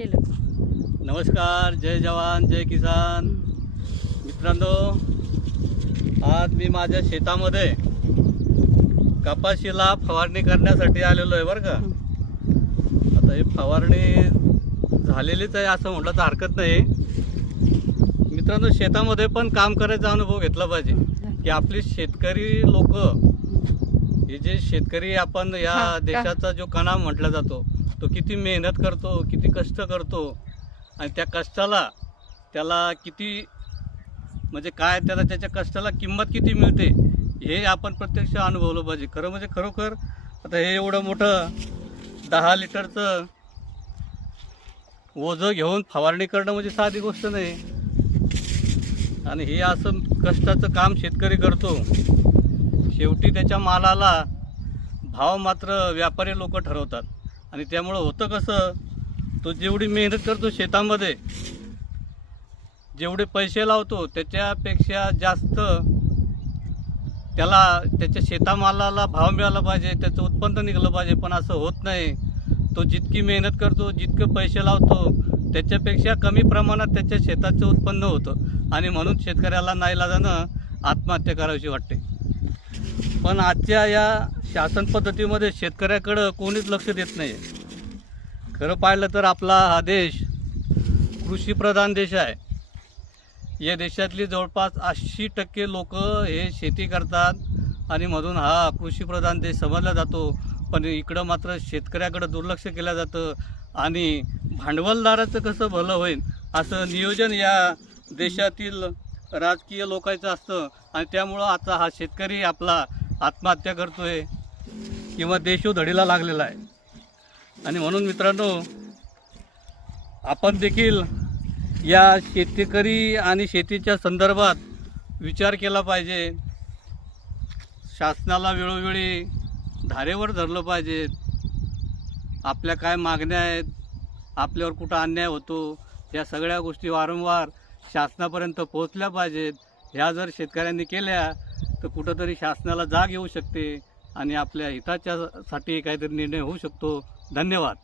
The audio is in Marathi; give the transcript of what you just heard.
केलं. नमस्कार, जय जवान जय किसान. मित्रांनो, आज मी माझ्या शेतामध्ये कपाशीला फवारणी करण्यासाठी आलेलो आहे बरं का. आता ही फवारणी झालेलीच आहे असं म्हटलं तर हरकत नाही. मित्रांनो, शेतामध्ये पण काम करायचा अनुभव घेतला पाहिजे की आपली शेतकरी लोक, हे जे शेतकरी आपण या देशाचा जो कणा म्हटला जातो, तो किती मेहनत करतो, किती कष्ट करतो आणि त्या कष्टाला त्याला किती म्हणजे काय त्याला त्याच्या कष्टाला किंमत किती मिळते हे आपण प्रत्यक्ष अनुभवलं पाहिजे. खरं म्हणजे खरोखर आता हे एवढं मोठं 10 लिटरचं ओझं घेऊन फवारणी करणं म्हणजे साधी गोष्ट नाही. आणि हे असं कष्टाचं काम शेतकरी करतो. शेवटी त्याच्या मालाला भाव मात्र व्यापारी लोक ठरवतात. आणि त्यामुळं होतं कसं, तो जेवढी मेहनत करतो शेतामध्ये, जेवढे पैसे लावतो त्याच्यापेक्षा जास्त त्याला त्याच्या शेतामालाला भाव मिळाला पाहिजे, त्याचं उत्पन्न निघालं पाहिजे. पण असं होत नाही. तो जितकी मेहनत करतो, जितके पैसे लावतो, त्याच्यापेक्षा कमी प्रमाणात त्याच्या शेताचं उत्पन्न होतं. आणि म्हणून शेतकऱ्याला नाईलाजानं आत्महत्या करावीशी वाटते. पण आजच्या या शासन पद्धतीमध्ये शेतकऱ्याकडं कोणीच लक्ष देत नाही. खरं पाहिलं तर आपला हा देश कृषीप्रधान देश आहे. या देशातली जवळपास 80% लोक हे शेती करतात आणि म्हणून हा कृषीप्रधान देश समजला जातो. पण इकडं मात्र शेतकऱ्याकडं दुर्लक्ष केलं जातं आणि भांडवलदाराचं कसं भलं होईल असं नियोजन या देशातील राजकीय लोकांचं असतं. आणि त्यामुळं आता हा शेतकरी आपला आत्महत्या करतोय किंवा देशोधडीला लागलेला आहे. आणि म्हणून मित्रांनो, आपण देखील या शेतकरी आणि शेतीच्या संदर्भात विचार केला पाहिजे. शासनाला वेळोवेळी धारेवर धरलं पाहिजे. आपल्या काय मागण्या आहेत, आपल्यावर कुठं अन्याय होतो, या सगळ्या गोष्टी वारंवार शासनापर्यंत पोहोचल्या पाहिजेत. ह्या जर शेतकऱ्यांनी केल्या तर कुठंतरी शासनाला जाग येऊ शकते आणि आपल्या हिताच्यासाठी काहीतरी निर्णय होऊ शकतो. धन्यवाद.